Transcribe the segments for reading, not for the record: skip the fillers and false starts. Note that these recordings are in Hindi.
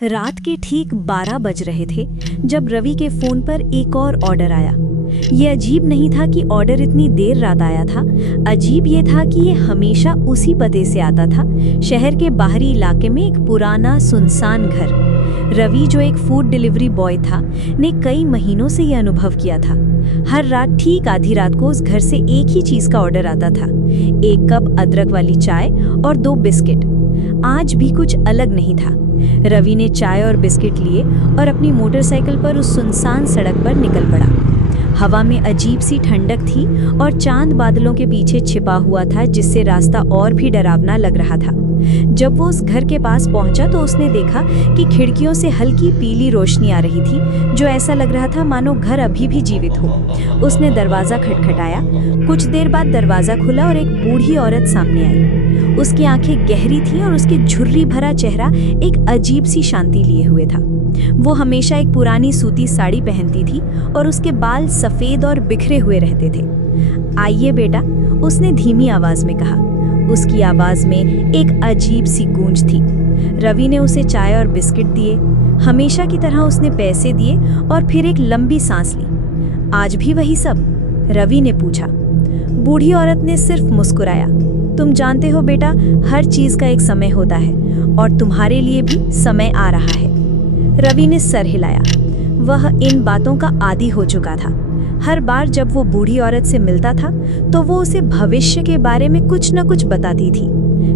रात के ठीक 12 बज रहे थे जब रवि के फोन पर एक और ऑर्डर आया। ये अजीब नहीं था कि ऑर्डर इतनी देर रात आया था, अजीब ये था कि ये हमेशा उसी पते से आता था, शहर के बाहरी इलाके में एक पुराना सुनसान घर। रवि, जो एक फूड डिलीवरी बॉय था, ने कई महीनों से ये अनुभव किया था। हर रात ठीक आधी रात को उस घर से एक ही चीज का ऑर्डर आता था, एक कप अदरक वाली चाय और 2 बिस्किट। आज भी कुछ अलग नहीं था। रवि ने चाय और बिस्किट लिए और अपनी मोटरसाइकिल पर उस सुनसान सड़क पर निकल पड़ा। हवा में अजीब सी ठंडक थी और चांद बादलों के पीछे छिपा हुआ था, जिससे रास्ता और भी डरावना लग रहा था। जब वो उस घर के पास पहुंचा तो उसने देखा कि खिड़कियों से हल्की पीली रोशनी आ रही थी, जो ऐसा लग रहा था मानो घर अभी भी जीवित हो। उसने दरवाज़ा खटखटाया। कुछ देर बाद दरवाज़ा खुला और एक बूढ़ी औरत सामने आई। उसकी आंखें गहरी थीं और उसके झुर्री भरा चेहरा एक अजीब सी शांति लिए हुए था। वो हमेशा एक पुरानी सूती साड़ी पहनती थी और उसके बाल सफ़ेद और बिखरे हुए रहते थे। आइए बेटा, उसने धीमी आवाज़ में कहा। उसकी आवाज़ में एक अजीब सी गूंज थी। रवि ने उसे चाय और बिस्किट दिए। हमेशा की तरह उसने पैसे दिए और फिर एक लंबी सांस ली। आज भी वही सब? रवि ने पूछा। बूढ़ी औरत ने सिर्फ मुस्कुराया। तुम जानते हो बेटा, हर चीज़ का एक समय होता है और तुम्हारे लिए भी समय आ रहा है। रवि ने सर हिलाया। वह इन बातों का आदी हो चुका था। हर बार जब वो बूढ़ी औरत से मिलता था तो वो उसे भविष्य के बारे में कुछ न कुछ बताती थी।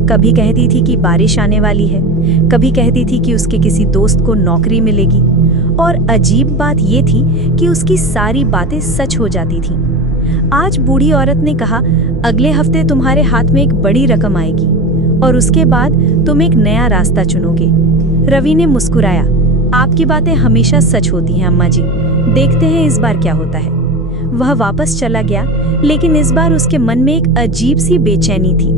कभी कहती थी कि बारिश आने वाली है, कभी कहती थी कि उसके किसी दोस्त को नौकरी मिलेगी, और अजीब बात ये थी कि उसकी सारी बातें सच हो जाती थीं। आज बूढ़ी औरत ने कहा, अगले हफ्ते तुम्हारे हाथ में एक बड़ी रकम आएगी और उसके बाद तुम एक नया रास्ता चुनोगे। रवि ने मुस्कुराया। आपकी बातें हमेशा सच होती हैं अम्मा जी, देखते हैं इस बार क्या होता है। वह वापस चला गया, लेकिन इस बार उसके मन में एक अजीब सी बेचैनी थी।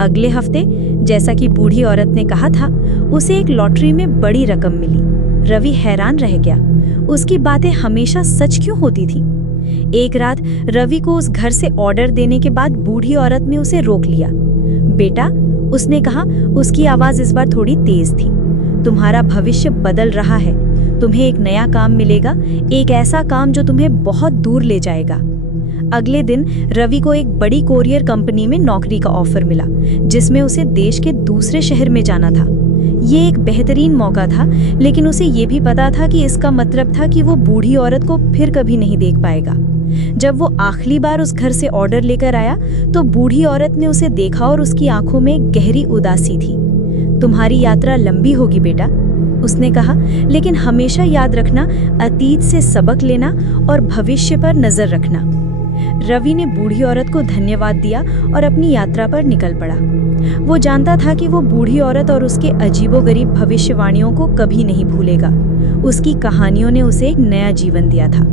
अगले हफ्ते, जैसा कि बूढ़ी औरत ने कहा था, उसे एक लॉटरी में बड़ी रकम मिली। रवि हैरान रह गया। उसकी बातें हमेशा सच क्यों होती थी? एक रात रवि को उस घर से ऑर्डर देने के बाद बूढ़ी औरत ने उसे रोक लिया। बेटा, उसने कहा, उसकी आवाज़ इस बार थोड़ी तेज थी, तुम्हारा भविष्य बदल रहा है। तुम्हें एक नया काम मिलेगा, एक ऐसा काम जो तुम्हें बहुत दूर ले जाएगा। अगले दिन रवि को एक बड़ी कोरियर कंपनी में नौकरी का ऑफर मिला, जिसमें उसे देश के दूसरे शहर में जाना था। ये एक बेहतरीन मौका था, लेकिन उसे ये भी पता था कि इसका मतलब था कि वो बूढ़ी औरत को फिर कभी नहीं देख पाएगा। जब वो आखिरी बार उस घर से ऑर्डर लेकर आया तो बूढ़ी औरत ने उसे देखा और उसकी आंखों में गहरी उदासी थी। तुम्हारी यात्रा लंबी होगी बेटा, उसने कहा, लेकिन हमेशा याद रखना, अतीत से सबक लेना और भविष्य पर नजर रखना। रवि ने बूढ़ी औरत को धन्यवाद दिया और अपनी यात्रा पर निकल पड़ा। वो जानता था कि वो बूढ़ी औरत और उसके अजीबोगरीब भविष्यवाणियों को कभी नहीं भूलेगा। उसकी कहानियों ने उसे एक नया जीवन दिया था।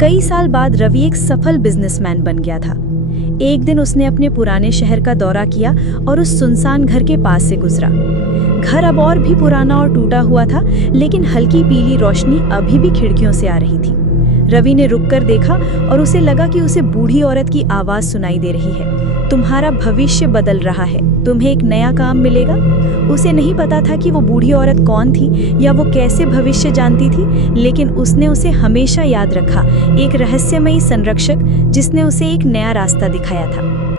कई साल बाद रवि एक सफल बिजनेसमैन बन गया था। एक दिन उसने अपने पुराने शहर का दौरा किया और उस सुनसान घर के पास से गुजरा। घर अब और भी पुराना और टूटा हुआ था, लेकिन हल्की पीली रोशनी अभी भी खिड़कियों से आ रही थी। रवि ने रुककर देखा और उसे लगा कि उसे बूढ़ी औरत की आवाज़ सुनाई दे रही है। तुम्हारा भविष्य बदल रहा है, तुम्हें एक नया काम मिलेगा। उसे नहीं पता था कि वो बूढ़ी औरत कौन थी या वो कैसे भविष्य जानती थी, लेकिन उसने उसे हमेशा याद रखा, एक रहस्यमयी संरक्षक जिसने उसे एक नया रास्ता दिखाया था।